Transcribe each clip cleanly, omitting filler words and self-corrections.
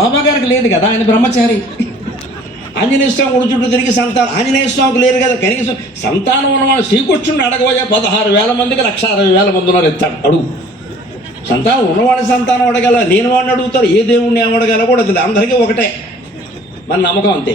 బాబా గారికి లేదు కదా, ఆయన బ్రహ్మచారి. ఆంజనేయ స్వామి గుడి చుట్టూ తిరిగి సంతానం, ఆంజనేయ స్వామికి లేరు కదా. కనీసం సంతానం ఉన్నవాడు శ్రీకృష్ణుడు అడగబోయే 16,000 మందికి 1,60,000 మంది ఉన్నారు, ఎత్తాడు అడుగు. సంతానం ఉన్నవాడి సంతానం అడగల, నేను వాడిని అడుగుతారు. ఏ దేవుణ్ణి ఏమడగల కూడా తెలియదు, అందరికీ ఒకటే మన నమ్మకం అంతే.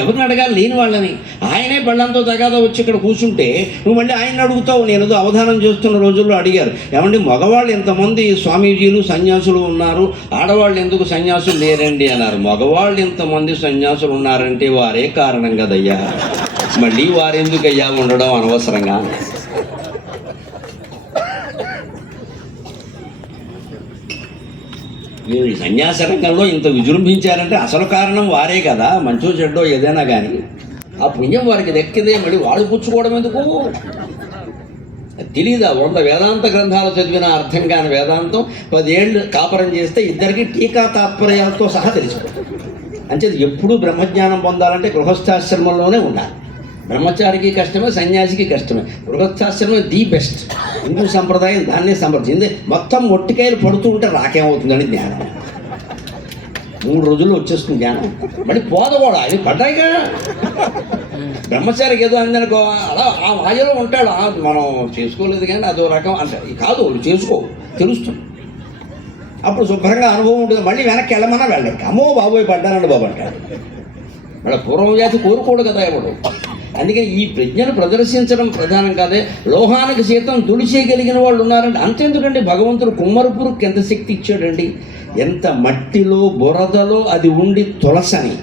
ఎవరిని అడగాలి? లేని వాళ్ళని. ఆయనే బళ్ళంతో తగాదా వచ్చి ఇక్కడ కూర్చుంటే నువ్వు మళ్ళీ ఆయన్ని అడుగుతావు. నేను ఏదో అవధానం చేస్తున్న రోజుల్లో అడిగారు, ఏమండి మగవాళ్ళు ఇంతమంది స్వామీజీలు సన్యాసులు ఉన్నారు, ఆడవాళ్ళు ఎందుకు సన్యాసులు లేరండి అన్నారు. మగవాళ్ళు ఇంతమంది సన్యాసులు ఉన్నారంటే వారే కారణం కదయ్యా, మళ్ళీ వారెందుకయ్యా ఉండడం అనవసరంగా. ఈ సన్యాస రంగంలో ఇంత విజృంభించారంటే అసలు కారణం వారే కదా. మంచో చెడ్డో ఏదైనా కానీ ఆ పుణ్యం వారికి దక్కిదే, మళ్ళీ వాడు పుచ్చుకోవడం ఎందుకు? తెలీదా? 100 వేదాంత గ్రంథాలు చదివిన అర్థం కాని వేదాంతం 10 ఏళ్ళు కాపరం చేస్తే ఇద్దరికి టీకా తాత్పర్యాలతో సహా తెలిసిపోతుంది. అంచేది ఎప్పుడూ బ్రహ్మజ్ఞానం పొందాలంటే గృహస్థాశ్రమంలోనే ఉండాలి. బ్రహ్మచారికి కష్టమే, సన్యాసికి కష్టమే. గృహస్థాశ్రమం ది బెస్ట్. హిందూ సంప్రదాయం దాన్నే సంప్రదించింది. మొత్తం మొట్టికాయలు పడుతూ ఉంటే రాకేమవుతుందని జ్ఞానం 3 రోజుల్లో వచ్చేస్తుంది జ్ఞానం. మళ్ళీ పోదవాడు అది పడ్డాయిగా. బ్రహ్మచారికి ఏదో అందనుకో అలా ఆ మాయలో ఉంటాడు, మనం చేసుకోలేదు కానీ అదో రకం అంటే కాదు, చేసుకో తెలుస్తుంది. అప్పుడు శుభ్రంగా అనుభవం ఉంటుంది. మళ్ళీ వెనక్కి వెళ్ళమన్నా వెళ్ళక, అమ్మో బాబోయ్ పడ్డానండి బాబు అంటాడు. మళ్ళీ పూర్వం వ్యాధి కోరుకోడు కదా ఎవడు. అందుకని ఈ ప్రజ్ఞను ప్రదర్శించడం ప్రధానం కాదే. లోహానికి సైతం తుడిచేయగలిగిన వాళ్ళు ఉన్నారంటే అంతెందుకండి, భగవంతుడు కుమ్మరపురుకి ఎంత శక్తి ఇచ్చాడండి. ఎంత మట్టిలో బురదలో అది ఉండి తులసని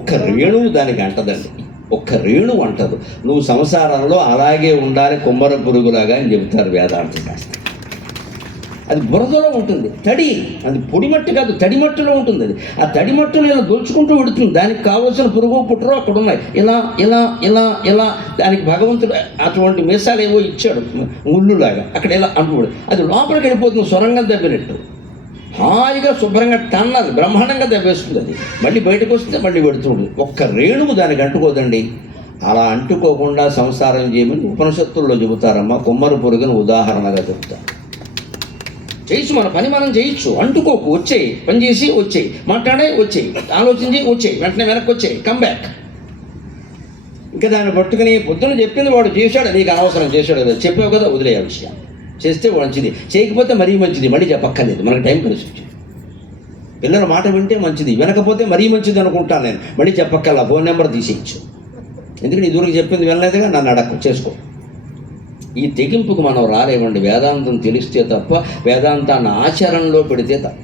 ఒక్క రేణువు దానికి అంటదండి, ఒక్క రేణువు అంటదు. నువ్వు సంసారంలో అలాగే ఉండాలి కుమ్మర పురుగులాగా అని చెబుతారు వేదాంత శాస్త్రం. అది బురదలో ఉంటుంది, తడి, అది పొడి మట్టి కాదు, తడి మట్టిలో ఉంటుంది. అది ఆ తడి మట్టిలో ఇలా దొలుచుకుంటూ విడుతుంది. దానికి కావలసిన పురుగు పుట్టరు అక్కడ ఉన్నాయి. ఇలా ఇలా ఇలా ఇలా దానికి భగవంతుడు అటువంటి మీసాలు ఏవో ఇచ్చాడు ముళ్ళులాగా, అక్కడ ఇలా అంటున్నాడు. అది లోపలికి వెళ్ళిపోతుంది సొరంగం దెబ్బనట్టు. హాయిగా శుభ్రంగా టన్నది బ్రహ్మాండంగా దెబ్బేస్తుంది. అది మళ్ళీ బయటకు వస్తే మళ్ళీ పెడుతుంది. ఒక్క రేణువు దానికి అంటుకోదండి. అలా అంటుకోకుండా సంసారం చేయమని ఉపనిషత్తుల్లో చెబుతారమ్మా. కుమ్మరి పురుగును ఉదాహరణగా చెబుతారు. చేయొచ్చు, మన పని మనం చేయొచ్చు. అంటుకోకు, వచ్చేయి, పని చేసి వచ్చేయి, మాట్లాడే వచ్చేయి, ఆలోచించి వచ్చేయి, వెంటనే వెనక్కి వచ్చేయి, కమ్ బ్యాక్. ఇంకా దాన్ని పట్టుకుని పొద్దున చెప్పింది వాడు చేశాడు, నీకు అనవసరం చేశాడు కదా, చెప్పావు కదా, వదిలే విషయం. చేస్తే మంచిది, చేయకపోతే మరీ మంచిది, మళ్ళీ చెప్పక్కర్లేదు, మనకు టైం కలిసి వచ్చింది. పిల్లల మాట వింటే మంచిది, వినకపోతే మరీ మంచిది అనుకుంటాను నేను, మళ్ళీ చెప్పక్కర్లా, ఫోన్ నెంబర్ తీసేయచ్చు. ఎందుకంటే ఈ దూరం చెప్పింది వినలేదుగా, నన్ను అడక్కు చేసుకో. ఈ తెగింపుకు మనం రాలేమండి. వేదాంతం తెలిస్తే తప్ప, వేదాంతాన్ని ఆచరణలో పెడితే తప్ప.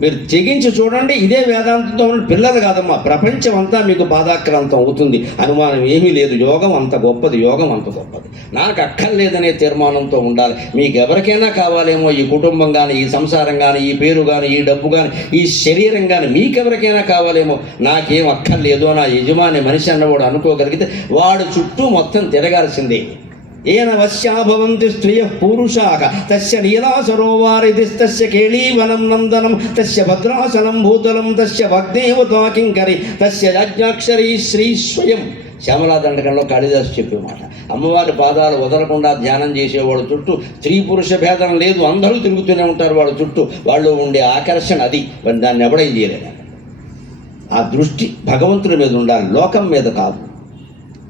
మీరు తెగించి చూడండి, ఇదే వేదాంతంతో ఉన్న పిల్లలు కాదమ్మా, ప్రపంచం అంతా మీకు బాధాక్రాంతం అవుతుంది, అనుమానం ఏమీ లేదు. యోగం అంత గొప్పది, యోగం అంత గొప్పది. నాకు అక్కర్లేదనే తీర్మానంతో ఉండాలి. మీకు ఎవరికైనా కావాలేమో ఈ కుటుంబం కానీ, ఈ సంసారం కానీ, ఈ పేరు కానీ, ఈ డబ్బు కానీ, ఈ శరీరం కానీ, మీకెవరికైనా కావాలేమో. నాకేం అక్కర్లేదు నా యజమాని మనిషి అన్నవాడు అనుకోగలిగితే వాడు చుట్టూ మొత్తం తిరగాల్సిందే. ఏన వశ్యాభవంతి స్త్రియ పురుషాః తస్య నీలాసరోవారిదిస్తస్య కేళీవనం నందనం తస్య భద్రాసనం భూతలం తస్య భగ్దేవతా కింకరి తస్య యాజ్ఞాక్షరీ శ్రీ స్వయం. శ్యామలా దండకంలో కాళిదాసు చెప్పే మాట. అమ్మవారి పాదాలు వదలకుండా ధ్యానం చేసేవాళ్ళ చుట్టూ స్త్రీ పురుష భేదం లేదు, అందరూ తిరుగుతూనే ఉంటారు వాళ్ళ చుట్టూ. వాళ్ళు ఉండే ఆకర్షణ అది, దాన్ని ఎవడేం చేయలేదు. ఆ దృష్టి భగవంతుడి మీద ఉండాలి, లోకం మీద కాదు.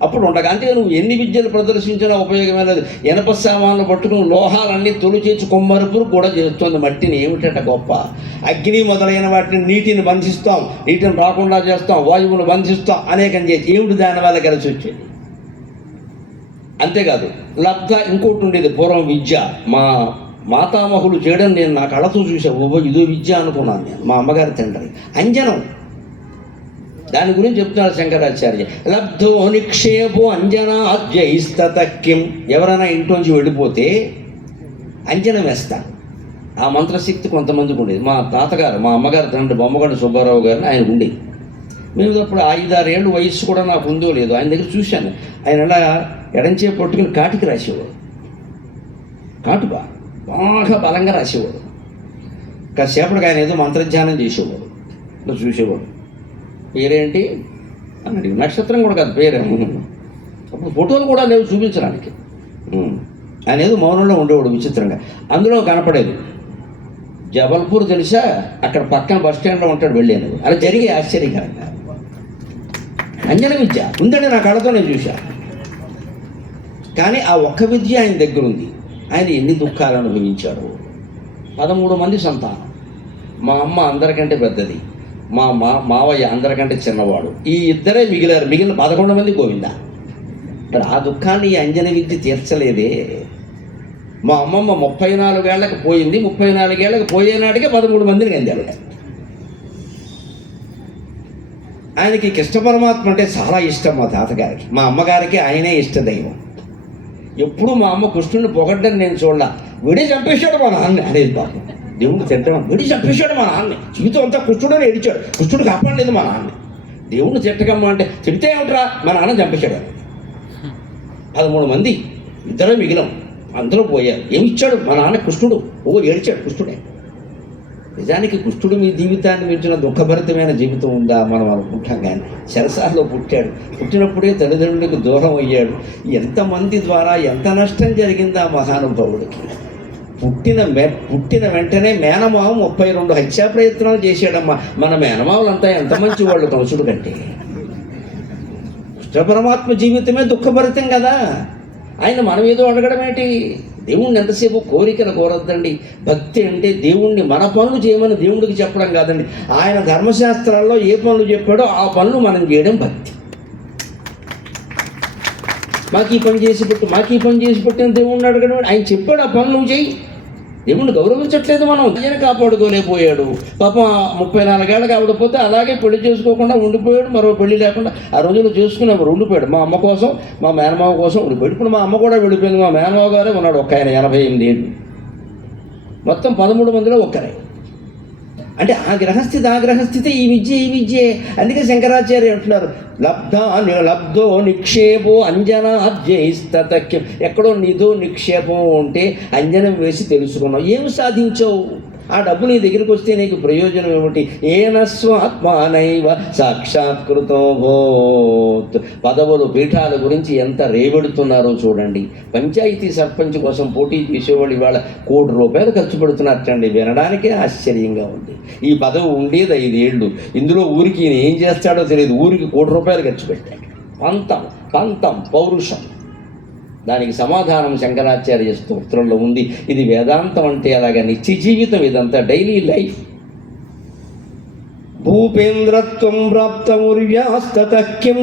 అప్పుడు ఉండగా. అంతే నువ్వు ఎన్ని విద్యలు ప్రదర్శించినా ఉపయోగమే లేదు. ఇనప సామాన్లు పట్టుకుని లోహాలన్నీ తొలిచేసి కొమ్మరుపురు కూడా చేస్తుంది మట్టిని. ఏమిటంట గొప్ప? అగ్ని మొదలైన వాటిని, నీటిని బంధిస్తాం, నీటిని రాకుండా చేస్తాం, వాయువును బంధిస్తాం, అనేకం చేసి ఏమిటి దానివల్ల కలిసి వచ్చేది? అంతేకాదు లబ్ధ ఇంకోటి ఉండేది పూర్వం విద్య. మా మాతామహులు చేయడం నేను నా కళ్ళతో చూసాను. ఇదో విద్య అనుకున్నాను నేను. మా అమ్మగారి తండ్రి అంజనం, దాని గురించి చెప్తున్నారు శంకరాచార్య. లబ్ధో నిక్షేపో అంజనాద్యైస్తతక్యం. ఎవరైనా ఇంట్లోంచి వెళ్ళిపోతే అంజనం వేస్తారు. ఆ మంత్రశక్తి కొంతమందికి ఉండేది. మా తాతగారు, మా అమ్మగారు తండ్రి బొమ్మగండ సుబ్బారావు గారిని ఆయన ఉండేది. మేము అప్పుడు 5-6 ఏళ్ళు వయస్సు కూడా నాకు ఉందో లేదు, ఆయన దగ్గర చూశాను. ఆయన అలా ఎడంచే పట్టుకుని కాటికి రాసేవాడు. కాటుగా బాగా బలంగా రాసేవాడు. కాసేపటికి ఆయన ఏదో మంత్రధ్యానం చేసేవాడు. ఇలా చూసేవాడు. పేరేంటి అని అడిగి, నక్షత్రం కూడా కాదు పేరు. అప్పుడు ఫోటోలు కూడా లేవు చూపించడానికి. ఆయన ఏదో మౌనంలో ఉండేవాడు విచిత్రంగా. అందులో కనపడేది జబల్పూర్ తెలుసా, అక్కడ పక్కన బస్ స్టాండ్లో ఉంటాడు, వెళ్ళాను. అలా జరిగే ఆశ్చర్యకరంగా అంజన విద్య ఉందండి, నా కళ్ళతో నేను చూశా. కానీ ఆ ఒక్క విద్య ఆయన దగ్గర ఉంది. ఆయన ఎన్ని దుఃఖాలు అనుభవించాడు. 13 మంది సంతానం. మా అమ్మ అందరికంటే పెద్దది, మా మావయ్య అందరికంటే చిన్నవాడు, ఈ ఇద్దరే మిగిలారు. మిగిలిన 11 మంది గోవిందా. మరి ఆ దుఃఖాన్ని ఈ అంజన విద్య తీర్చలేదే. మా అమ్మమ్మ 34 ఏళ్ళకి పోయింది. 34 ఏళ్ళకి పోయేనాటికే 13 మందిని కందాడు. ఆయనకి కృష్ణ పరమాత్మ అంటే చాలా ఇష్టం. మా తాతగారికి, మా అమ్మగారికి ఆయనే ఇష్ట దైవం. ఎప్పుడు మా అమ్మ కృష్ణుడిని పొగడ్డని నేను చూడాల. విడి చంపేశాడు మా నాన్న అనేది పాపం. దేవుడిని తిట్టడం, విడి చంపేశాడు మా నాన్న, జీవితం అంతా కృష్ణుడని ఏడిచాడు, కృష్ణుడు కాపాడలేదు మా నాన్న. దేవుడిని తిట్టకమ్మా అంటే తిడితే ఏమిట్రా, మా నాన్న చంపేశాడు. 13 మంది, ఇద్దరే మిగిలాం, అందరూ పోయారు. ఏమిచ్చాడు మా నాన్న? కృష్ణుడు. ఏడిచాడు కృష్ణుడే. నిజానికి కృష్ణుడు మీ జీవితాన్ని మించిన దుఃఖభరితమైన జీవితం ఉందా మనం అనుకుంటాం. కానీ చెరసాలలో పుట్టాడు. పుట్టినప్పుడే తల్లిదండ్రులకు దూరం అయ్యాడు. ఎంతమంది ద్వారా ఎంత నష్టం జరిగింది ఆ మహానుభావుడికి. పుట్టిన వెంటనే మేనమావ 32 హత్యా ప్రయత్నాలు చేశాడమ్మా. మన మేనమావులంతా ఎంత మంచి వాళ్ళు కంసుడు కంటే. కృష్ణ పరమాత్మ జీవితమే దుఃఖభరితం కదా. ఆయన మనం ఏదో అడగడం ఏంటి? దేవుణ్ణి ఎంతసేపు కోరికలు కోరద్దండి. భక్తి అంటే దేవుణ్ణి మన పనులు చేయమని దేవుడికి చెప్పడం కాదండి. ఆయన ధర్మశాస్త్రాల్లో ఏ పనులు చెప్పాడో ఆ పనులు మనం చేయడం భక్తి. మాకు ఈ పని చేసి పెట్టిన దేవుణ్ణి అడగడం. ఆయన చెప్పాడు ఆ పనులు నువ్వు చేయి. దేవుణ్ణి గౌరవించట్లేదు మనం. ఆయన కాపాడుకోలేకపోయాడు పాపం. 34 ఏళ్ళకి ఆవిడపోతే అలాగే పెళ్లి చేసుకోకుండా ఉండిపోయాడు. మరో పెళ్లి లేకుండా ఆ రోజుల్లో చేసుకునేవారు, ఉండిపోయాడు. మా అమ్మ కోసం, మా మేనమావ కోసం ఉండిపోయాడు. ఇప్పుడు మా అమ్మ కూడా వెళ్ళిపోయింది. మా మేనమావ గారే ఉన్నాడు, ఒక్క ఆయన 88 ఏళ్ళు. మొత్తం 13 మందిలో ఒక్కరే. అంటే ఆ గ్రహస్థితి ఈ విద్య. అందుకే శంకరాచార్య అంటున్నారు, లబ్ధో నిక్షేపో అంజనాద్యైస్తతక్యం. ఎక్కడో నిధో నిక్షేపం ఉంటే అంజనం వేసి తెలుసుకున్నావు. ఏమి సాధించావు? ఆ డబ్బు నీ దగ్గరికి వస్తే నీకు ప్రయోజనం ఏమిటి? ఏన స్వాత్మానైవ సాక్షాత్కృతో భూత్. పదవులు, పీఠాల గురించి ఎంత రేవెడుతున్నారో చూడండి. పంచాయతీ సర్పంచ్ కోసం పోటీ చేసేవాళ్ళు ఇవాళ ₹1 కోటి ఖర్చు పెడుతున్నారటండి. వినడానికే ఆశ్చర్యంగా ఉంది. ఈ పదవి ఉండేది 5 ఏళ్ళు. ఇందులో ఊరికి ఈయన ఏం చేస్తాడో తెలియదు. ఊరికి ₹1 కోటి ఖర్చు పెట్టాడు. పంతం పౌరుషం. దానికి సమాధానం శంకరాచార్య స్తోత్రంలో ఉంది. ఇది వేదాంతం అంటే అలాగా నిత్య జీవితం, ఇదంతా డైలీ లైఫ్. భూపేంద్రత్వం ప్రాప్తముర్యాస్తతక్యం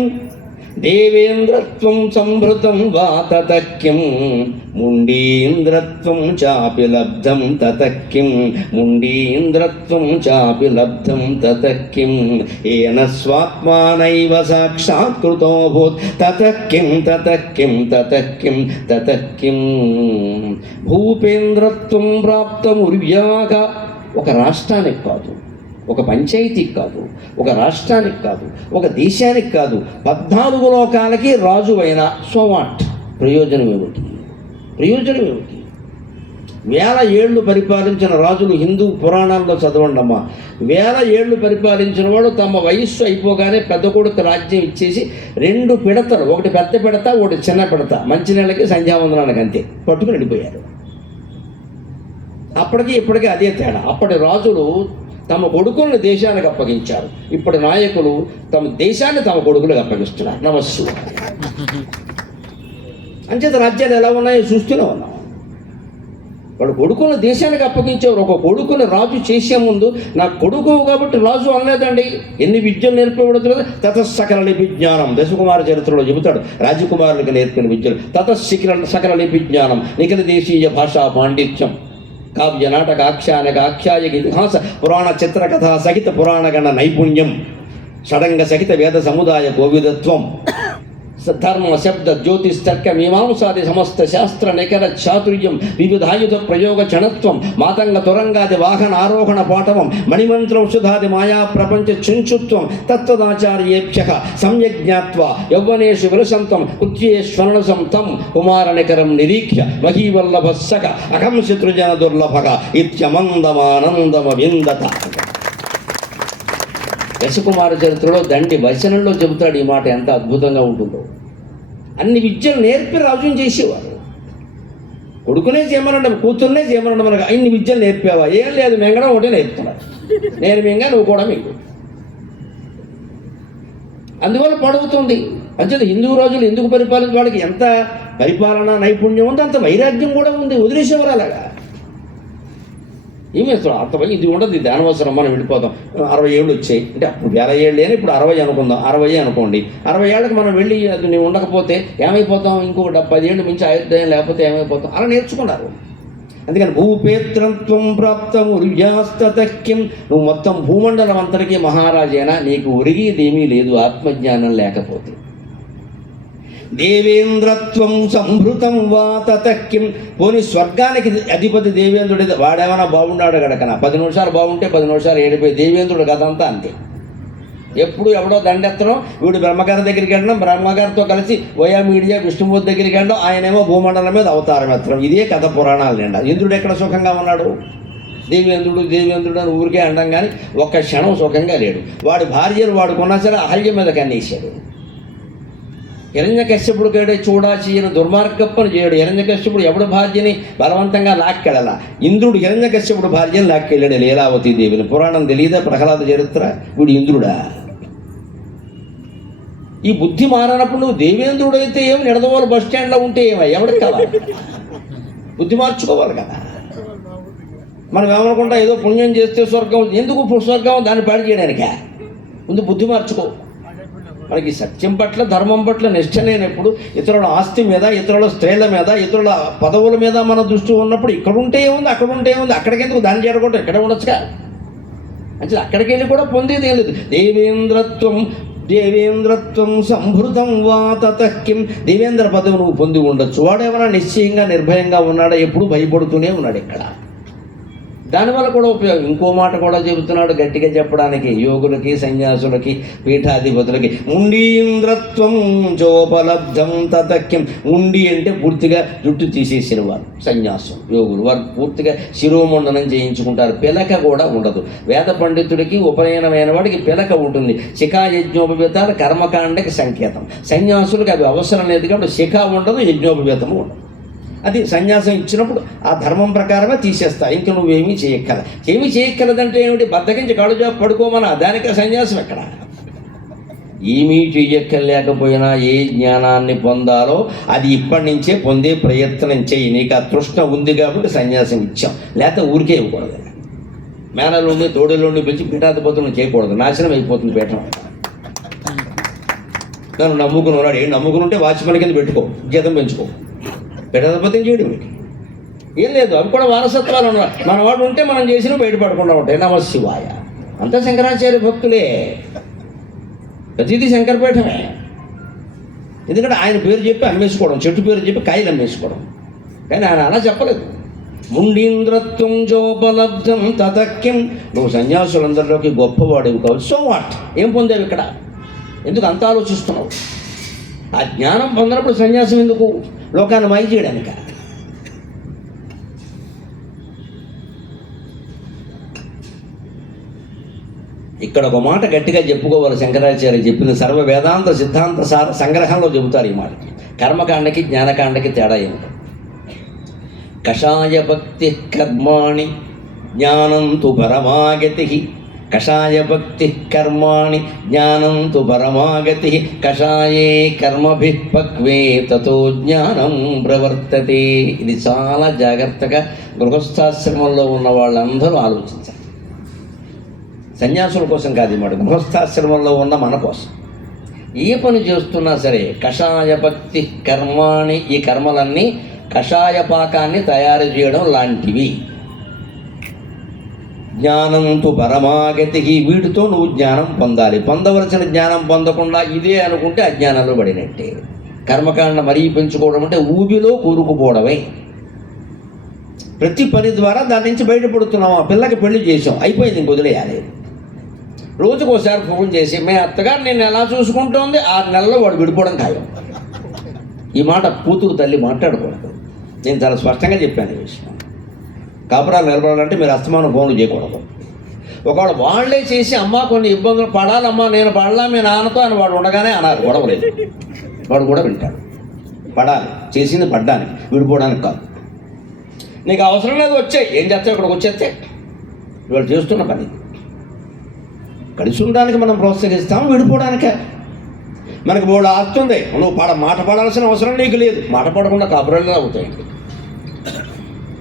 దేవేంద్రత్వం సంభృతం వా తతక్యం ముండీంద్రత్వం చాపి లబ్ధం తతక్యం ముండీంద్రత్వం చాపి లబ్ధం తతక్యం ఏన స్వాత్మానైవ సాక్షాత్కృతో భూత్ తతక్యం తతక్యం తతక్యం తతక్యం. భూపేంద్రత్వం ప్రాప్తముర్యాక. ఒక రాష్ట్రానికి కాదు, ఒక పంచాయతీకి కాదు, ఒక రాష్ట్రానికి కాదు, ఒక దేశానికి కాదు, 14 లోకాలకి రాజు అయిన సోవాట్. ప్రయోజనం ఏమిటి? 1000 ఏళ్ళు పరిపాలించిన రాజులు హిందూ పురాణాల్లో చదవండమ్మా. 1000 ఏళ్ళు పరిపాలించిన వాడు తమ వయస్సు అయిపోగానే పెద్ద కొడుకు రాజ్యం ఇచ్చేసి 2 పిడతలు, ఒకటి పెద్ద పిడత, ఒకటి చిన్న పిడత, మంచినీళ్ళకి సంధ్యావందనానికి అంతే పట్టుకుని వెళ్ళిపోయారు. అప్పటికి ఇప్పటికీ అదే తేడా. అప్పటి రాజులు తమ కొడుకులను దేశానికి అప్పగించారు. ఇప్పుడు నాయకులు తమ దేశాన్ని తమ కొడుకులకు అప్పగిస్తున్నారు. నమస్సు. అంచేత రాజ్యాలు ఎలా ఉన్నాయో చూస్తూనే ఉన్నాం. వాడు కొడుకులను దేశానికి అప్పగించేవారు. ఒక కొడుకుని రాజు చేసే ముందు నా కొడుకు కాబట్టి రాజు అనలేదండి. ఎన్ని విద్యలు నేర్పబడుతున్నది? తతస్సకల లిపి జ్ఞానం. దశకుమార చరిత్రలో చెబుతాడు రాజకుమారులకు నేర్పిన విద్యలు. సకల లిపి జ్ఞానం, నిఖిల దేశీయ భాషా పాండిత్యం, కావ్య నాటక ఆఖ్యానక ఆఖ్యాయక ఇతిహాస పురాణ చిత్రకథా సహిత పురాణగణ నైపుణ్యం, షడంగ సహిత వేద సముదాయ కోవిదత్వం, ధర్మ శబ్ద జ్యోతిస్తర్క మీమాంసాది సమస్త శాస్త్ర నికర చాతుర్యం, వివిధాయుధ ప్రయోగ చణత్వం, మాతంగ తురంగాది వాహన ఆరోహణ పాఠవం, మణిమంత్రౌషధాది మాయా ప్రపంచ చుంచుత్వం, తత్వదాచార్యేభ్య సమ్యక్ జ్ఞాత్వా యౌవనేషు విలసంతం కృత్యేశ్వరణసం తం కుమార నికరం నిరీక్ష్య మహీవల్లభస్సక అహం శత్రుజన దుర్లభక ఇత్యమందమానందమ విందత. దశకుమార చరిత్రలో దండి వచనంలో చెబుతాడు ఈ మాట. ఎంత అద్భుతంగా ఉంటుందో. అన్ని విద్యలు నేర్పి రాజ్యం చేసేవారు. కొడుకునే చేయమనండి, కూతుర్నే చేయమనండి. మనకు ఇన్ని విద్యలు నేర్పావా? ఏం లేదు, మింగడం ఒకటే నేర్పుతున్నారు. నేను మింగా, నువ్వు కూడా మింగు. అందువల్ల పడుతుంది. అంచేత హిందూ రోజులు ఎందుకు పరిపాలించే వాళ్ళకి ఎంత పరిపాలన నైపుణ్యం ఉందో అంత వైరాగ్యం కూడా ఉంది. వదిలేసేవారు అలాగా. ఏం చేస్తాం అంత ఇది ఉండదు, ఇది అనవసరం, మనం వెళ్ళిపోతాం. 60 ఏళ్ళు వచ్చాయి అంటే అప్పుడు 1000 ఏళ్ళు అని, ఇప్పుడు 60 అనుకుందాం. 60 అనుకోండి. 60 ఏళ్ళకి మనం వెళ్ళి అది నువ్వు ఉండకపోతే ఏమైపోతాం? ఇంకో 10 ఏళ్ళు మించి ఆయుర్దాయం లేకపోతే ఏమైపోతాం? అలా నేర్చుకున్నారు. అందుకని భూపేత్రత్వం ప్రాప్తం ఉర్యాస్తక్యం. నువ్వు మొత్తం భూమండలం అంతటికీ మహారాజైనా నీకు ఒరిగేదేమీ లేదు ఆత్మజ్ఞానం లేకపోతే. దేవేంద్రత్వం సంభృతం వా తతక్యం. పోనీ స్వర్గానికి అధిపతి దేవేంద్రుడి, వాడేమైనా బాగున్నాడు గడకనా? 10 నిమిషాలు బాగుంటే 10 నిమిషాలు ఏడిపోయి దేవేంద్రుడు కథంతా అంతే. ఎప్పుడు ఎవడో దండెత్తడం, వీడు బ్రహ్మగారి దగ్గరికి వెళ్ళడం, బ్రహ్మగారితో కలిసి వయా మీడియా విష్ణుమూర్తి దగ్గరికి వెళ్ళడం, ఆయనేమో భూమండలం మీద అవతారం ఎత్తడం. ఇదే కథ పురాణాలు నిండా. ఇంద్రుడు ఎక్కడ సుఖంగా ఉన్నాడు? దేవేంద్రుడు అని ఊరికే అనడం కానీ ఒక్క క్షణం సుఖంగా లేడు. వాడి భార్యలు వాడుకున్నా సరే అహల్య మీద కన్నేశాడు. హిరణ్యకశ్యపుడు కేడే చూడాచిన దుర్మార్గప్పని చేయడు. హిరణ్యకశ్యపుడు ఎవడు భార్యని బలవంతంగా లాక్కెళ్ళలా. ఇంద్రుడు హిరణ్యకశ్యపుడు భార్యని లాక్కెళ్ళాడు లీలావతి దేవిని. పురాణం తెలియదా? ప్రహ్లాద చరిత్ర. వీడు ఇంద్రుడా? ఈ బుద్ధి మారినప్పుడు నువ్వు దేవేంద్రుడు అయితే ఏమి నిడదవోలు బస్ స్టాండ్లో ఉంటే ఏమో ఎవరికి కావాలి? బుద్ధి మార్చుకోవాలి కదా. మనం ఏమనుకుంటా ఏదో పుణ్యం చేస్తే స్వర్గం. ఎందుకు స్వర్గం? దాన్ని పాడు చేయడానికే. ముందు బుద్ధి మార్చుకో. మనకి సత్యం పట్ల ధర్మం పట్ల నిష్ఠ లేనప్పుడు, ఇతరుల ఆస్తి మీద, ఇతరుల స్త్రీల మీద, ఇతరుల పదవుల మీద మన దృష్టి ఉన్నప్పుడు ఇక్కడ ఉంటే ఏముంది, అక్కడ ఉంటే ఏముంది, అక్కడికి ఎందుకు దాన్ని చేరకుండా ఇక్కడే ఉండొచ్చుగా. అంటే అక్కడికి వెళ్ళి కూడా పొందేది ఏం లేదు. దేవేంద్రత్వం సంభృతం వా తతక్యం. దేవేంద్ర పదవి నువ్వు పొంది ఉండొచ్చు. వాడేమైనా నిశ్చయంగా నిర్భయంగా ఉన్నాడా? ఎప్పుడు భయపడుతూనే ఉన్నాడు ఇక్కడ. దానివల్ల కూడా ఉపయోగం. ఇంకో మాట కూడా చెబుతున్నాడు గట్టిగా చెప్పడానికి యోగులకి, సన్యాసులకి, పీఠాధిపతులకి. ముండీంద్రత్వం చోపలబ్ధం తతక్యం. ముండి అంటే పూర్తిగా జుట్టు తీసేసిన వారు సన్యాసం. యోగులు వారు పూర్తిగా శిరోమండనం చేయించుకుంటారు. పిలక కూడా ఉండదు. వేద పండితుడికి ఉపనయనమైన వాడికి పిలక ఉంటుంది. శిఖా యజ్ఞోపవేతాలు కర్మకాండకి సంకేతం. సన్యాసులకు అవి అవసరం లేదు కాబట్టి శిఖా ఉండదు, యజ్ఞోపవేతము ఉండదు. అది సన్యాసం ఇచ్చినప్పుడు ఆ ధర్మం ప్రకారమే తీసేస్తా. ఇంక నువ్వేమీ చేయక్కల. ఏమీ చేయక్కలదంటే ఏమిటి? బద్దకించి కాళ్ళు పడుకోమన్నా. దానికి సన్యాసం ఎక్కడ? ఏమీ చెయ్యక్కర్లేకపోయినా ఏ జ్ఞానాన్ని పొందాలో అది ఇప్పటి నుంచే పొందే ప్రయత్నం చేయి. నీకు ఆ తృష్ణ ఉంది కాబట్టి సన్యాసం ఇచ్చాం. లేకపోతే ఊరికే ఇవ్వకూడదు. మేనలుండి తోడులుండి పిలిచి పీఠాధిపతులను చేయకూడదు. నాశనం అయిపోతుంది పీఠం. నన్ను నమ్ముకుని ఉన్నాడు. ఏం నమ్ముకుని ఉంటే వాచ్మెన్ కింద పెట్టుకో, జీతం పెంచుకో. పీఠాధిపత్యం చేయడం ఏం లేదు. అవి కూడా వారసత్వాలు ఉన్నాయి. మన వాడు ఉంటే మనం చేసినా బయటపడకుండా ఉంటాయి. నమ శివాయ. అంతా శంకరాచార్య భక్తులే. ప్రతిదీ శంకరపీఠమే. ఎందుకంటే ఆయన పేరు చెప్పి అమ్మేసుకోవడం, చెట్టు పేరు చెప్పి కాయలు అమ్మేసుకోవడం. కానీ ఆయన అలా చెప్పలేదు. ముండీంద్రత్వం చోపలబ్ధం తతక్యం. నువ్వు సన్యాసులందరిలోకి గొప్పవాడివి కావచ్చు. So what? ఏం పొందావు ఇక్కడ? ఎందుకు అంత ఆలోచిస్తున్నావు? ఆ జ్ఞానం పొందినప్పుడు సన్యాసం ఎందుకు? లోకాన్ని మాయ చేయడానిక? ఇక్కడ ఒక మాట గట్టిగా చెప్పుకోవాలి. శంకరాచార్య చెప్పిన సర్వ వేదాంత సిద్ధాంత సార సంగ్రహంలో చెబుతారు ఈ మాట. కర్మకాండకి జ్ఞానకాండకి తేడా ఏమిటి? కషాయ భక్తి కర్మాణి జ్ఞానం తు పరమాగతి. కషాయ భక్తి కర్మాణి జ్ఞానం తు పరమాగతి. కషాయే కర్మభిః పక్వే తతో జ్ఞానం ప్రవర్తతే. ఇది చాలా జాగ్రత్తగా గృహస్థాశ్రమంలో ఉన్న వాళ్ళందరూ ఆలోచించాలి. సన్యాసుల కోసం కాదు మాట, గృహస్థాశ్రమంలో ఉన్న మన కోసం. ఏ పని చేస్తున్నా సరే కషాయ భక్తి కర్మాణి, ఈ కర్మలన్నీ కషాయ పాకాన్ని తయారు చేయడం లాంటివి. జ్ఞానం తు పరమాగతి. వీటితో నువ్వు జ్ఞానం పొందాలి. పొందవలసిన జ్ఞానం పొందకుండా ఇదే అనుకుంటే అజ్ఞానంలో పడినట్టే. కర్మకాండ మరీ పెంచుకోవడం అంటే ఊబిలో కూరుకుపోవడమే. ప్రతి పని ద్వారా దాని నుంచి బయటపడుతున్నాం. ఆ పిల్లకి పెళ్లి చేసాం, అయిపోయింది, ఇంక వదిలేయాలి. రోజుకోసారి ఫోన్ చేసి మీ అత్తగారు నేను ఎలా చూసుకుంటోంది, 6 నెలల్లో వాడు విడిపోవడం ఖాయం. ఈ మాట కూతురు తల్లి మాట్లాడకూడదు. నేను చాలా స్పష్టంగా చెప్పాను ఈ విషయం. కాపురాలు నిలబడాలంటే మీరు అస్తమానం ఫోన్లు చేయకూడదు. ఒకవేళ వాళ్ళే చేసి అమ్మ కొన్ని ఇబ్బందులు పడాలమ్మా, నేను పడలా మీ నాన్నతో అని వాడు ఉండగానే అన్నారు. గొడవలేదు. వాడు కూడా వింటాడు. పడాలి, చేసింది పడ్డానికి, విడిపోవడానికి కాదు. నీకు అవసరం లేదు, వచ్చాయి. ఏం చేస్తావు? ఇక్కడికి వచ్చేస్తే వాళ్ళు చేస్తున్న పని. కలిసి ఉండడానికి మనం ప్రోత్సహిస్తాం, విడిపోవడానికే. మనకు బోర్డు ఆస్తుంది, నువ్వు మాట పడాల్సిన అవసరం నీకు లేదు. మాట పడకుండా కాపురాలు అవుతాయండి.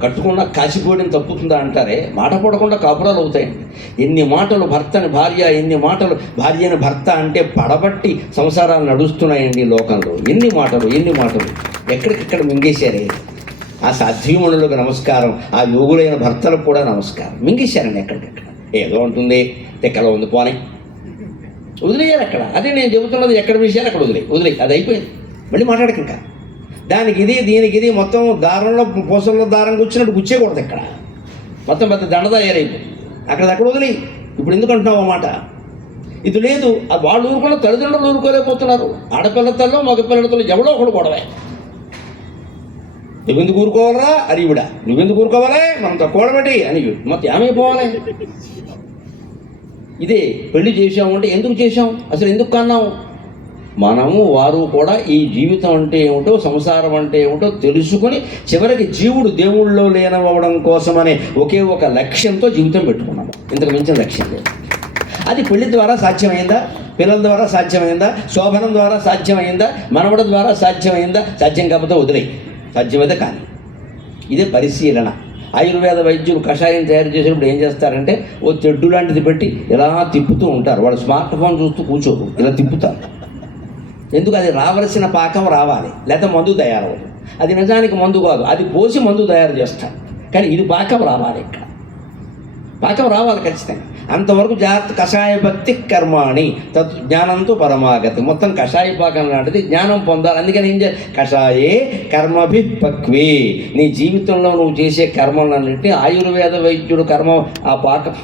కట్టుకుండా కాసిపోయడం తప్పుతుందా అంటారే, మాట పడకుండా కాపురాలు అవుతాయండి. ఎన్ని మాటలు భర్తని భార్య, ఎన్ని మాటలు భార్యని భర్త అంటే పడబట్టి సంసారాలు నడుస్తున్నాయండి లోకంలో. ఎన్ని మాటలు ఎక్కడికెక్కడ మింగేశారే. ఆ సాధ్వీమణులకు నమస్కారం, ఆ యోగులైన భర్తలకు కూడా నమస్కారం. మింగేశారండి ఎక్కడికెక్కడ. ఏదో ఉంటుంది, ఎక్కడ ఉంది పోనీ, వదిలేయాలి అక్కడ. అదే నేను చెబుతున్నది, ఎక్కడ విషయాలు అక్కడ వదిలే, అది అయిపోయింది. మళ్ళీ మాట్లాడక ఇంకా దానికి ఇది దీనికి ఇది మొత్తం దారంలో పూసల్లో దారం కూర్చున్నట్టు గుచ్చేయకూడదు. ఇక్కడ మొత్తం పెద్ద దండ తయారైపోయింది. అక్కడ వదిలి ఇప్పుడు ఎందుకు అంటున్నావు అన్నమాట. ఇది లేదు, అది వాళ్ళు ఊరుకున్న తల్లిదండ్రులు ఊరుకోలేకపోతున్నారు. ఆడపిల్లతల్లో మగపిల్లలతో ఎవడో ఒకడు గొడవే. నువ్వెందుకు ఊరుకోవాలరా అరివిడ, నువ్వెందుకు ఊరుకోవాలి, మనం తక్కువడబట్టి అని మొత్తం ఏమైపోవాలి. ఇదే పెళ్లి చేసాము ఎందుకు చేసాం, అసలు ఎందుకు కన్నాం. మనము వారు కూడా ఈ జీవితం అంటే ఏమిటో, సంసారం అంటే ఏమిటో తెలుసుకొని చివరికి జీవుడు దేవుళ్ళలో లేనవ్వడం కోసమనే ఒకే ఒక లక్ష్యంతో జీవితం పెట్టుకున్నాము. ఇంతకు మించిన లక్ష్యం లేదు. అది పెళ్లి ద్వారా సాధ్యమైందా, పిల్లల ద్వారా సాధ్యమైందా, శోభనం ద్వారా సాధ్యమైందా, మనవడ ద్వారా సాధ్యమైందా? సాధ్యం కాకపోతే వదిలే, సాధ్యమైతే కానీ. ఇదే పరిశీలన. ఆయుర్వేద వైద్యులు కషాయం తయారు చేసేటప్పుడు ఏం చేస్తారంటే ఓ తెడ్డు లాంటిది పెట్టి ఇలా తిప్పుతూ ఉంటారు. వాళ్ళు స్మార్ట్ ఫోన్ చూస్తూ కూర్చోరు, ఇలా తిప్పుతారు. ఎందుకు? అది రావలసిన పాకం రావాలి, లేదా మందు తయారవ్వదు. అది నిజానికి మందు కాదు, అది పోసి మందు తయారు చేస్తారు. కానీ ఇది పాకం రావాలి, ఇక్కడ పాకం రావాలి ఖచ్చితంగా. అంతవరకు జాగ్రత్త. కషాయ భక్తి కర్మాణి తత్ జ్ఞానంతో పరమాగతి. మొత్తం కషాయ పాకం లాంటిది, జ్ఞానం పొందాలి. అందుకని ఏం చేయాలి? కషాయే కర్మభిపక్వే. నీ జీవితంలో నువ్వు చేసే కర్మలన్నింటినీ ఆయుర్వేద వైద్యుడు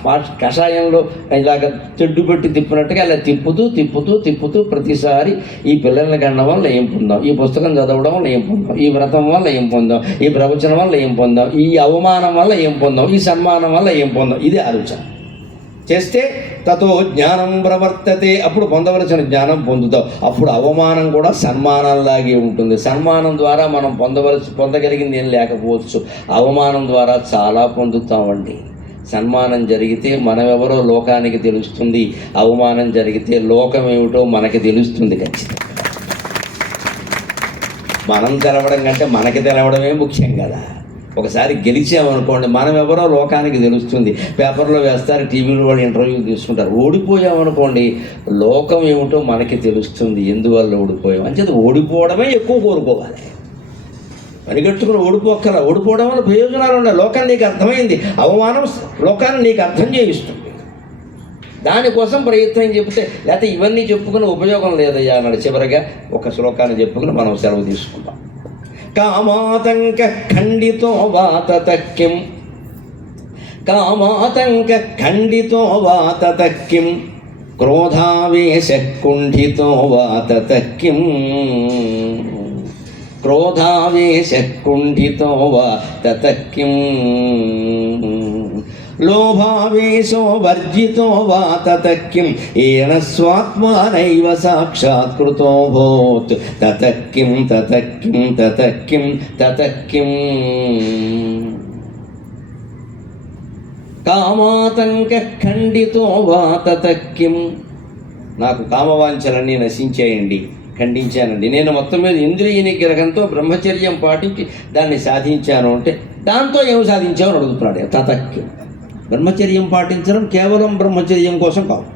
ఆ కషాయంలో ఇలాగ తెడ్డు పెట్టి తిప్పినట్టుగా అలా తిప్పుతూ ప్రతిసారి ఈ పిల్లల్ని కనడం వల్ల ఏం పొందాం, ఈ పుస్తకం చదవడం వల్ల ఏం పొందాం, ఈ వ్రతం వల్ల ఏం పొందాం, ఈ ప్రవచనం వల్ల ఏం పొందాం, ఈ అవమానం వల్ల ఏం పొందాం, ఈ సన్మానం వల్ల ఏం పొందాం. ఇదే ఆలోచన చేస్తే తతో జ్ఞానం ప్రవర్తతే. అప్పుడు పొందవలసిన జ్ఞానం పొందుతావు. అప్పుడు అవమానం కూడా సన్మానంలాగే ఉంటుంది. సన్మానం ద్వారా మనం పొందగలిగింది ఏం లేకపోవచ్చు, అవమానం ద్వారా చాలా పొందుతామండి. సన్మానం జరిగితే మనమెవరో లోకానికి తెలుస్తుంది, అవమానం జరిగితే లోకం ఏమిటో మనకి తెలుస్తుంది ఖచ్చితంగా. మనం తెలవడం కంటే మనకి తెలవడమే ముఖ్యం కదా. ఒకసారి గెలిచామనుకోండి, మనం ఎవరో లోకానికి తెలుస్తుంది. పేపర్లో వేస్తారు, టీవీలో వాళ్ళు ఇంటర్వ్యూలు తీసుకుంటారు. ఓడిపోయామనుకోండి, లోకం ఏమిటో మనకి తెలుస్తుంది. ఎందువల్ల ఓడిపోయాం అంచేది ఓడిపోవడమే ఎక్కువ కోరుకోవాలి. పరిగెట్టుకుని ఓడిపోవడం వల్ల ప్రయోజనాలు ఉన్నాయి. లోకం నీకు అర్థమైంది, అవమానం లోకాన్ని నీకు అర్థం చేయిస్తుంది. దానికోసం ప్రయత్నం చెప్తే, లేకపోతే ఇవన్నీ చెప్పుకుని ఉపయోగం లేదయ్యా అన్నాడు. చివరిగా ఒక శ్లోకాన్ని చెప్పుకుని మనం సెలవు తీసుకుంటాం. కామాతంక ఖండితో వాతతక్కిం, కామాతంక ఖండితో వాతతక్కిం, క్రోధావేశ కుంఠితో వాతతక్కిం, క్రోధావేశ కుంఠితో వాతతక్కిం, లోభావేశో వర్జితో వాతతక్కిం, ఏన స్వాత్మానైవ సాక్షాత్కృతో భూత్ తతక్కిం తతక్కిం తతక్కిం తతక్కిం. కామాతంక ఖండితో వాతతక్కిం. నాకు కామవాంఛలన్నీ నశించేయండి, ఖండించానండి. నేను మొత్తం మీద ఇంద్రియ నిగ్రహంతో బ్రహ్మచర్యం పాటించి దాన్ని సాధించాను అంటే దాంతో ఏమి సాధించావు అని అడుగుతున్నాడు. తతక్కిం. బ్రహ్మచర్యం పాటించడం కేవలం బ్రహ్మచర్యం కోసం కాదు,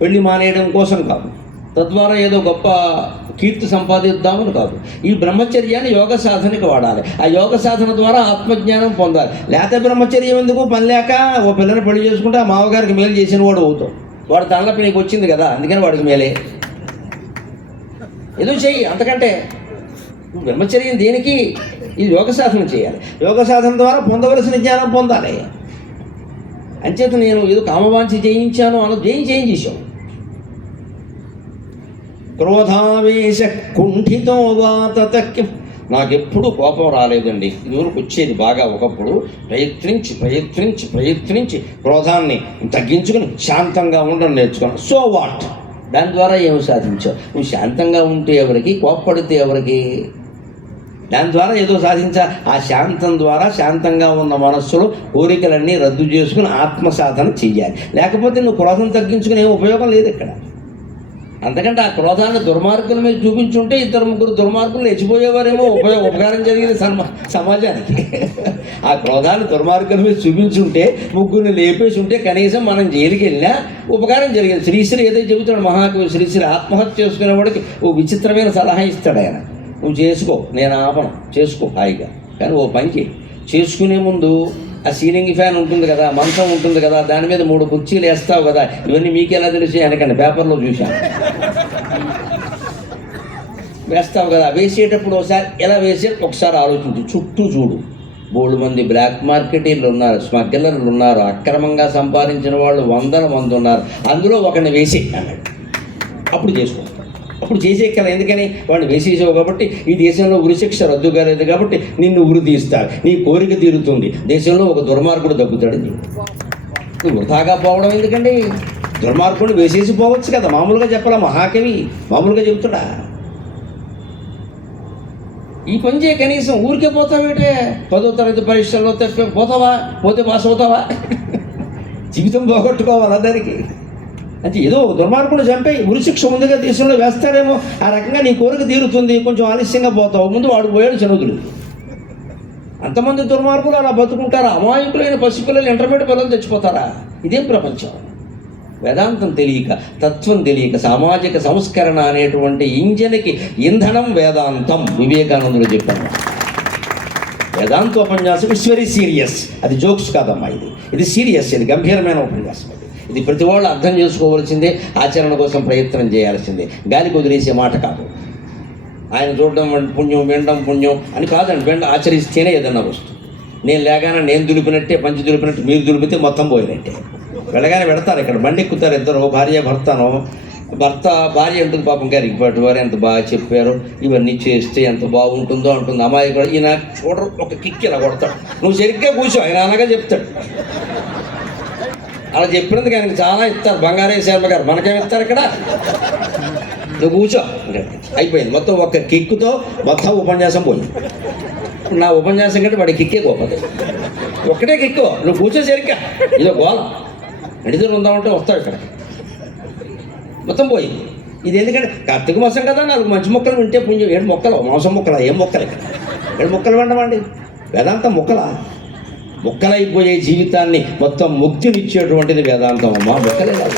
పెళ్లి మానేయడం కోసం కాదు, తద్వారా ఏదో గొప్ప కీర్తి సంపాదిద్దామని కాదు. ఈ బ్రహ్మచర్యాన్ని యోగ సాధనకి వాడాలి. ఆ యోగ సాధన ద్వారా ఆత్మజ్ఞానం పొందాలి. లేకపోతే బ్రహ్మచర్యం ఎందుకు? పని లేక ఓ పిల్లని పెళ్లి చేసుకుంటే ఆ మామగారికి మేలు చేసిన వాడు అవుతావు. వాడు తనలపై నీకు వచ్చింది కదా, అందుకని వాడికి మేలే. ఏదో చెయ్యి, అంతకంటే బ్రహ్మచర్యం దేనికి? ఇది యోగ సాధన చేయాలి. యోగ సాధన ద్వారా పొందవలసిన జ్ఞానం పొందాలి. అంచేత నేను ఏదో కామవాంఛ జయించాను అన్నది ఏం చేయించేశావు? క్రోధావేశ కుంఠితో వాతతక్కిం. నాకెప్పుడు కోపం రాలేదండి. ఇదివరకు వచ్చేది బాగా. ఒకప్పుడు ప్రయత్నించి క్రోధాన్ని తగ్గించుకుని శాంతంగా ఉండడం నేర్చుకున్నాను. So what? దాని ద్వారా ఏమి సాధించావు? నువ్వు శాంతంగా ఉంటే ఎవరికి, కోప్పడితే ఎవరికి? దాని ద్వారా ఏదో సాధించా. ఆ శాంతం ద్వారా శాంతంగా ఉన్న మనస్సులో కోరికలన్నీ రద్దు చేసుకుని ఆత్మసాధన చెయ్యాలి. లేకపోతే నువ్వు క్రోధం తగ్గించుకుని ఏం ఉపయోగం లేదు ఇక్కడ. అంతకంటే ఆ క్రోధాన్ని దుర్మార్గుల మీద చూపించుంటే 2-3 దుర్మార్గులు లేచిపోయేవారేమో, ఉపకారం జరిగింది సమాజానికి. ఆ క్రోధాన్ని దుర్మార్గుల మీద చూపించుంటే, ముగ్గురిని లేపేసి ఉంటే కనీసం మనం జైలుకి వెళ్ళినా ఉపకారం జరిగేది. శ్రీశ్రీ ఏదైతే చెబుతాడు మహాకవి శ్రీశ్రీ, ఆత్మహత్య చేసుకునేవాడికి ఓ విచిత్రమైన సలహా ఇస్తాడు ఆయన. నువ్వు చేసుకో, నేను ఆపను, చేసుకో హాయిగా, కానీ ఓ పని చేయి. చేసుకునే ముందు ఆ సీలింగ్ ఫ్యాన్ ఉంటుంది కదా, మంచం ఉంటుంది కదా, దాని మీద 3 కుర్చీలు వేస్తావు కదా. ఇవన్నీ మీకు ఎలా తెలిసి అనకండి, పేపర్లో చూశాను. వేస్తావు కదా, వేసేటప్పుడు ఒకసారి ఎలా వేసే ఒకసారి ఆలోచించు, చుట్టూ చూడు. బోల్డ్ మంది బ్లాక్ మార్కెటీర్లు ఉన్నారు, స్మగ్లర్లు ఉన్నారు, అక్రమంగా సంపాదించిన వాళ్ళు 100 మంది ఉన్నారు. అందులో ఒకరిని వేసి అన్నాడు. అప్పుడు చేసుకో, అప్పుడు చేసే కదా. ఎందుకని వాడిని వేసేసావు కాబట్టి, ఈ దేశంలో ఉరిశిక్ష రద్దు కాలేదు కాబట్టి నిన్ను ఉరి తీస్తారు, నీ కోరిక తీరుతుంది, దేశంలో ఒక దుర్మార్గుడు తగ్గుతాడని. నువ్వు వృధాగా పోవడం ఎందుకండి? దుర్మార్గుడిని వేసేసి పోవచ్చు కదా. మామూలుగా చెప్పాలా, మహాకవి మామూలుగా చెబుతాడా? ఈ పని చేయ, కనీసం ఊరికే పోతావేటే. 10వ తరగతి పరీక్షల్లో పోతావా, పోతే పాస్ అవుతావా? జీవితం పోగొట్టుకోవాలా దానికి? అంటే ఏదో దుర్మార్గుడు చంపే ఉరిశిక్ష ముందుగా దేశంలో వేస్తారేమో, ఆ రకంగా నీ కోరిక తీరుతుంది, కొంచెం ఆలస్యంగా పోతావు. ముందు వాడు పోయాడు చనువులు. అంతమంది దుర్మార్గులు అలా బతుకుంటారా? అమాయకులైన పసిపిల్లలు, ఇంటర్మీడియట్ పిల్లలు తెచ్చిపోతారా? ఇదేం ప్రపంచం? వేదాంతం తెలియక, తత్వం తెలియక, సామాజిక సంస్కరణ అనేటువంటి ఇంజన్కి ఇంధనం వేదాంతం. వివేకానందుడు చెప్పాడు. వేదాంతోపన్యాసం ఇట్స్ వెరీ సీరియస్. అది జోక్స్ కాదమ్మా, ఇది సీరియస్, ఇది గంభీరమైన ఉపన్యాసం. ఇది ప్రతి వాళ్ళు అర్థం చేసుకోవాల్సిందే, ఆచరణ కోసం ప్రయత్నం చేయాల్సిందే. గాలికి వదిలేసే మాట కాదు. ఆయన చూడడం పుణ్యం, వినడం పుణ్యం అని కాదండి. ఆచరిస్తేనే ఏదన్నా వస్తుంది. నేను లేగానే నేను దులిపినట్టే, పంచి దులిపినట్టు మీరు దులిపితే మొత్తం పోయినట్టే. వెళ్ళగానే పెడతారు, ఇక్కడ బండి ఎక్కుతారు ఇద్దరు, భార్య భర్తను. భార్య అంటుంది, పాపం గారికి పాటు వారు ఎంత బాగా చెప్పారు, ఇవన్నీ చేస్తే ఎంత బాగుంటుందో అంటుంది. అమ్మాయి కూడా ఈయన చూడరు, ఒక కిక్ ఇలా కొడతాడు, నువ్వు సరిగ్గా కూర్చో, ఆయన అలాగా చెప్తాడు. అలా చెప్పినందుకు ఆయనకి చాలా ఇస్తారు. బంగారయ్య శర్మ గారు మనకేమి ఇస్తారు ఇక్కడ? నువ్వు కూర్చో అయిపోయింది. మొత్తం ఒక కిక్కుతో మొత్తం ఉపన్యాసం పోయింది. నా ఉపన్యాసం కంటే వాడి కిక్కే గొప్పది. ఒక్కటే కిక్కు, నువ్వు కూర్చో సరిగ్గా, ఇదో గోళ నడిదలు ఉందామంటే వస్తావు ఇక్కడ, మొత్తం పోయింది. ఇది ఎందుకంటే కార్తీక మాసం కదా, 4 మంచి మొక్కలు వింటే పుణ్యం. 7 మొక్కలు మాంసం మొక్కలా? ఏం మొక్కలు ఇక్కడ? 7 మొక్కలు వినమండి. వేదాంతం మొక్కలా? మొక్కలైపోయే జీవితాన్ని మొత్తం ముక్తినిచ్చేటువంటిది వేదాంతం అమ్మా, మొక్కలే కాదు.